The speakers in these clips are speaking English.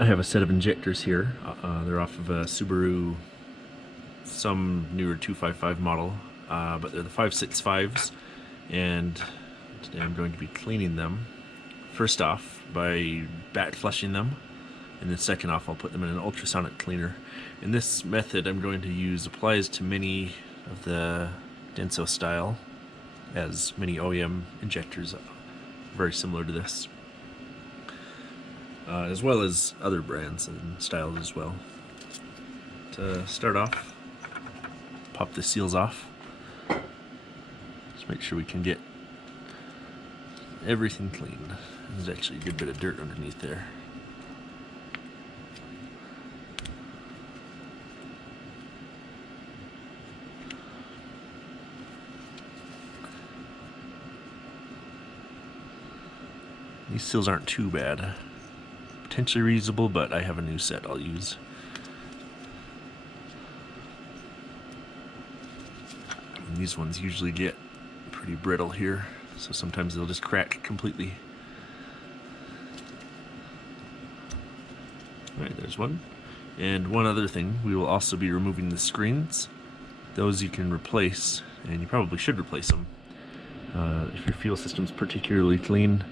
I have a set of injectors here. They're off of a Subaru, some newer 255 model, but they're the 565s, and today I'm going to be cleaning them. First off, by back flushing them, and then second off, I'll put them in an ultrasonic cleaner. In this method, I'm going to use applies to many of the Denso style, as many OEM injectors very similar to this. As well as other brands and styles as well. To start off, pop the seals off. Just make sure we can get everything clean. There's actually a good bit of dirt underneath there. These seals aren't too bad. Potentially reusable, but I have a new set I'll use. And these ones usually get pretty brittle here, so sometimes they'll just crack completely. Alright, there's one. And one other thing, we will also be removing the screens. Those you can replace, and you probably should replace them. If your fuel system's particularly clean,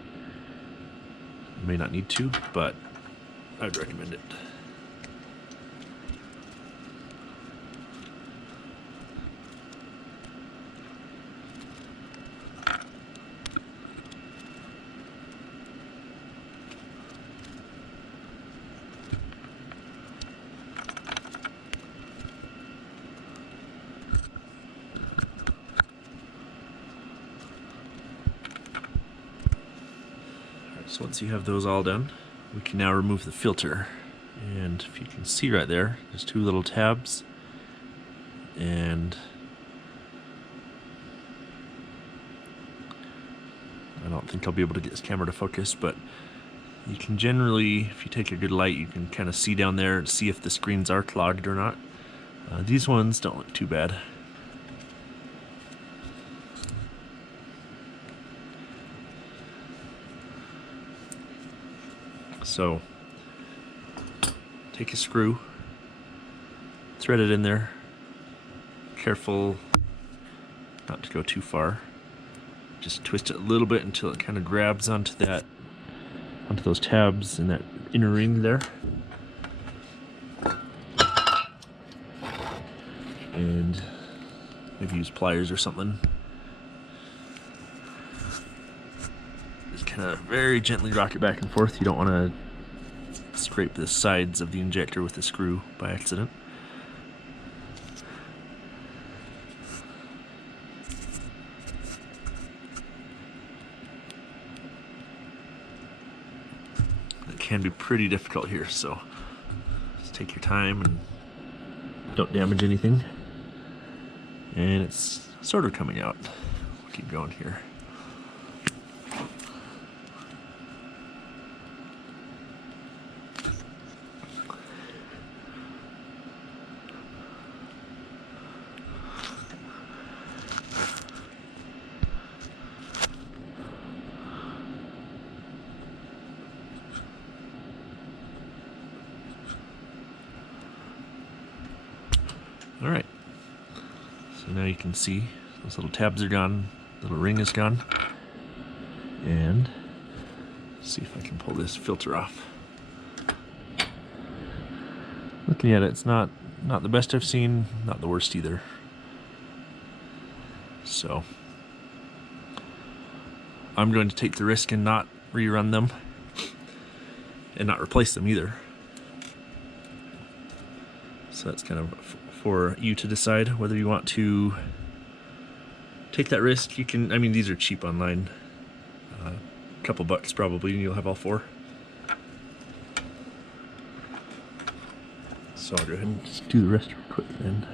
you may not need to, but I'd recommend it. So once you have those all done, we can now remove the filter. And if you can see right there, there's two little tabs, and I don't think I'll be able to get this camera to focus, but you can generally, if you take a good light, you can kind of see down there and see if the screens are clogged or not. These ones don't look too bad. So take a screw, thread it in there, careful not to go too far. Just twist it a little bit until it kind of grabs onto those tabs and that inner ring there. And maybe use pliers or something. Just kind of very gently rock it back and forth. You don't want to scrape the sides of the injector with the screw by accident. It can be pretty difficult here, so just take your time and don't damage anything. And it's sort of coming out. We'll keep going here. Alright, so now you can see those little tabs are gone, little ring is gone, and see if I can pull this filter off. Looking at it, it's not the best I've seen, not the worst either. So I'm going to take the risk and not rerun them, and not replace them either. So that's kind of for you to decide whether you want to take that risk. You can, I mean, these are cheap online. A couple bucks probably, and you'll have all four. So I'll go ahead and just do the rest real quick then.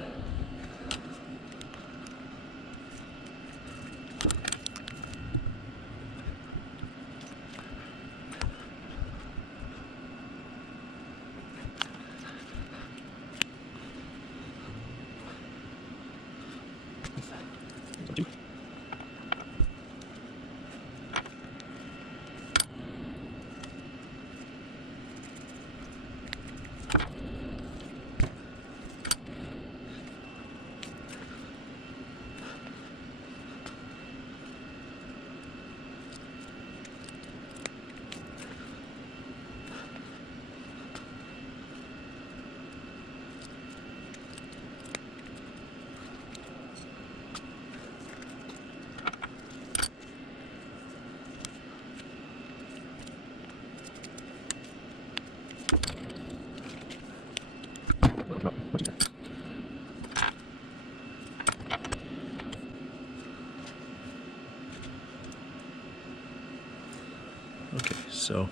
Okay, so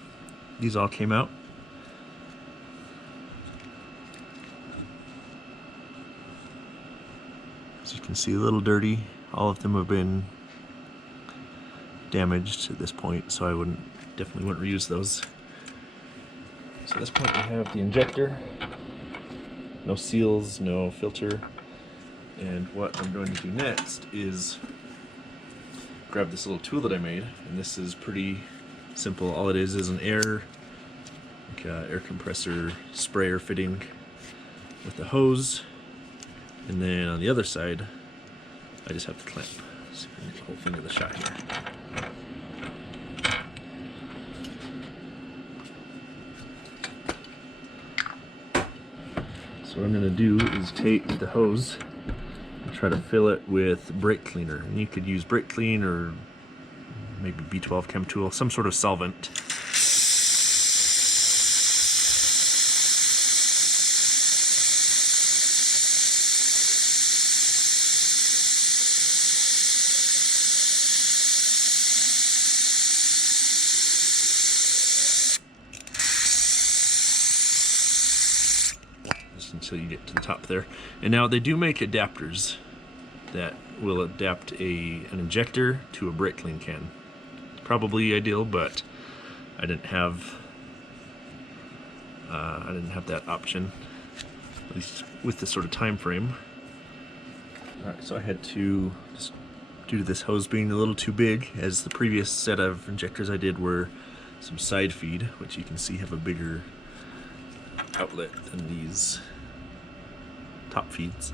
these all came out. As you can see, a little dirty. All of them have been damaged at this point, so I definitely wouldn't reuse those. So at this point we have the injector, no seals, no filter, and what I'm going to do next is grab this little tool that I made, and this is pretty simple. All it is an air compressor sprayer fitting with the hose, and then on the other side I just have the clamp. So you can get the whole thing in the shot here. So what I'm going to do is take the hose and try to fill it with brake cleaner. And you could use brake clean or maybe B12 chem tool, some sort of solvent. Until you get to the top there. And now they do make adapters that will adapt an injector to a brake clean can. It's probably ideal, but I didn't have that option, at least with this sort of time frame. Alright, so I had to, just due to this hose being a little too big, as the previous set of injectors I did were some side feed, which you can see have a bigger outlet than these top feeds.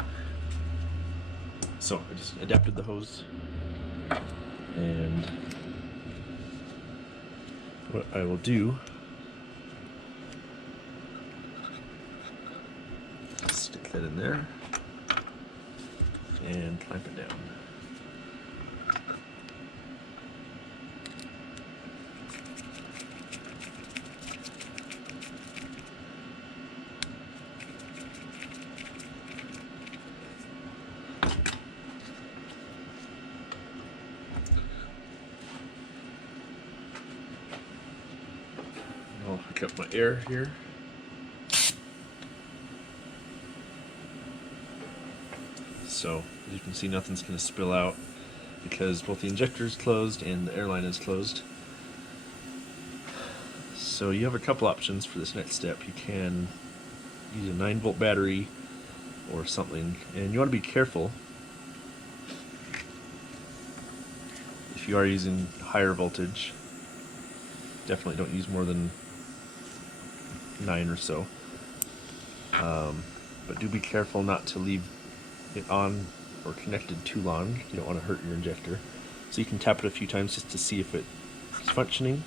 So I just adapted the hose, and what I will do, stick that in there and clamp it down. I'll hook up my air here. So as you can see, nothing's going to spill out because both the injector is closed and the airline is closed. So you have a couple options for this next step. You can use a 9-volt battery or something, and you want to be careful if you are using higher voltage. Definitely don't use more than 9 or so, but do be careful not to leave it on or connected too long. You don't want to hurt your injector. So you can tap it a few times just to see if it's functioning.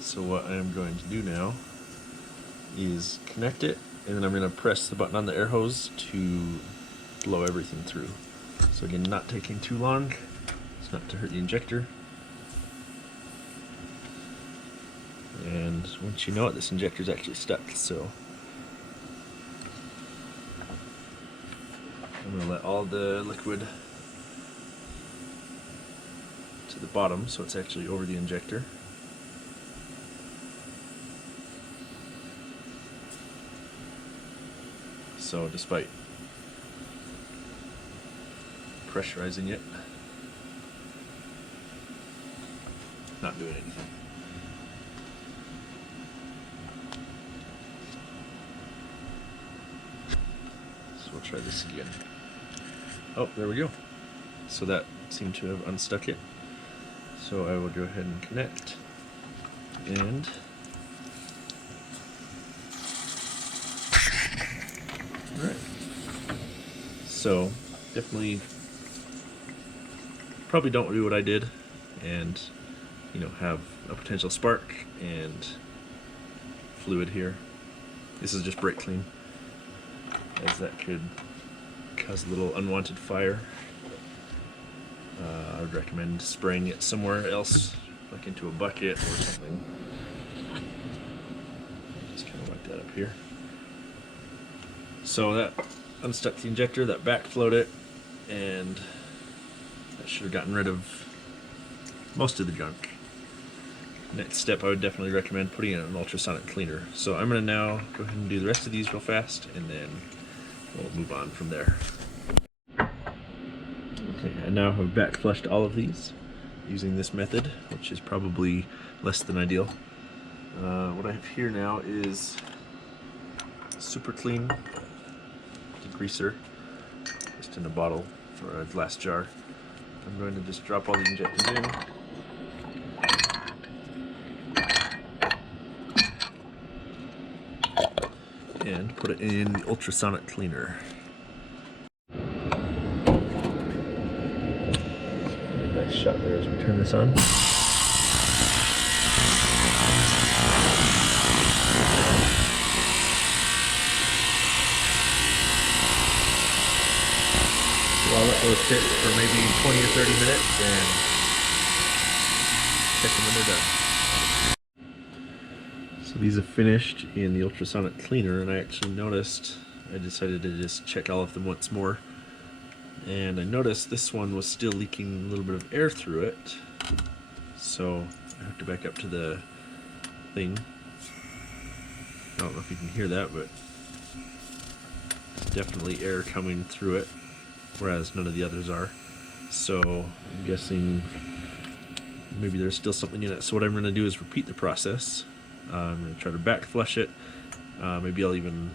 So what I am going to do now is connect it, and then I'm going to press the button on the air hose to blow everything through. So again, not taking too long. It's not to hurt the injector. And once you know it, this injector is actually stuck. So I'm going to let all the liquid to the bottom, so it's actually over the injector. So despite pressurizing it, not doing anything. So we'll try this again. Oh, there we go. So that seemed to have unstuck it. So I will go ahead and connect, and alright. So definitely probably don't do what I did and have a potential spark and fluid here. This is just brake clean, as that could cause a little unwanted fire. I would recommend spraying it somewhere else, like into a bucket or something. Just kind of like that up here. So that unstuck the injector, that backflowed it, and that should have gotten rid of most of the junk. Next step, I would definitely recommend putting in an ultrasonic cleaner. So I'm going to now go ahead and do the rest of these real fast, and then we'll move on from there. Okay, I now have back flushed all of these using this method, which is probably less than ideal. What I have here now is super clean degreaser, just in a bottle or a glass jar. I'm going to just drop all the injectors in. And put it in the ultrasonic cleaner. Nice shot there as we turn this on. So I'll let those sit for maybe 20 or 30 minutes and check them when they're done. So these have finished in the ultrasonic cleaner, and I actually noticed, I decided to just check all of them once more, and I noticed this one was still leaking a little bit of air through it. So I have to back up to the thing. I don't know if you can hear that, but there's definitely air coming through it, whereas none of the others are. So I'm guessing maybe there's still something in it. So what I'm going to do is repeat the process. I'm going to try to back flush it. Maybe I'll even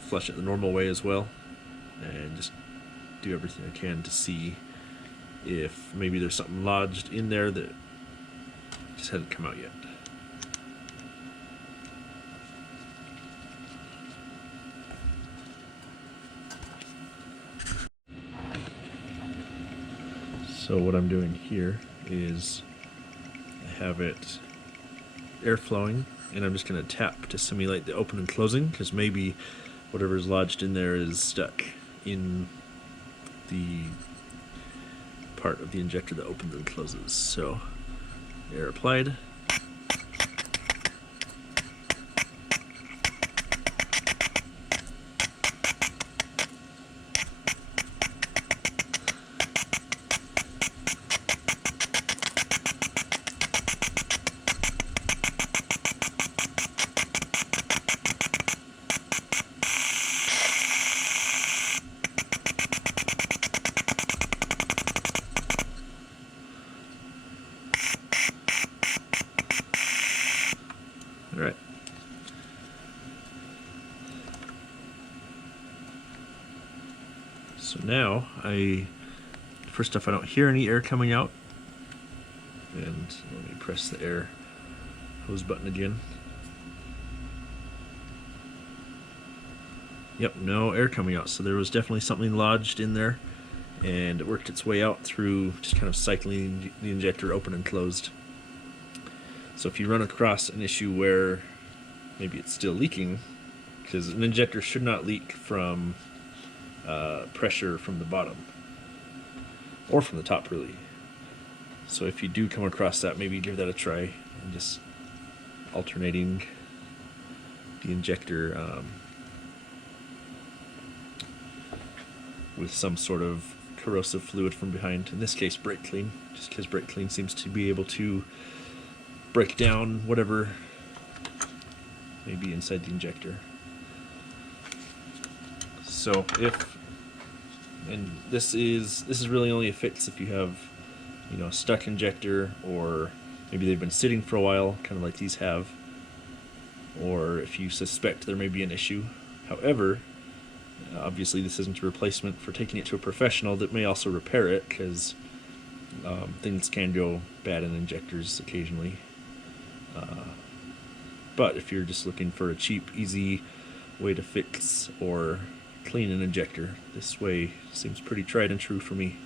flush it the normal way as well, and just do everything I can to see if maybe there's something lodged in there that just hasn't come out yet. So what I'm doing here is I have it air flowing, and I'm just going to tap to simulate the open and closing, because maybe whatever's lodged in there is stuck in the part of the injector that opens and closes. So air applied. Alright. So now, first off, I don't hear any air coming out. And let me press the air hose button again. Yep, no air coming out. So there was definitely something lodged in there, and it worked its way out through just kind of cycling the injector open and closed. So if you run across an issue where maybe it's still leaking, because an injector should not leak from pressure from the bottom, or from the top really. So if you do come across that, maybe give that a try, and just alternating the injector with some sort of corrosive fluid from behind. In this case, brake clean, just because brake clean seems to be able to break down whatever may be inside the injector. So and this is really only a fix if you have, a stuck injector, or maybe they've been sitting for a while, kind of like these have, or if you suspect there may be an issue. However, obviously this isn't a replacement for taking it to a professional that may also repair it, because things can go bad in injectors occasionally. But if you're just looking for a cheap, easy way to fix or clean an injector, this way seems pretty tried and true for me.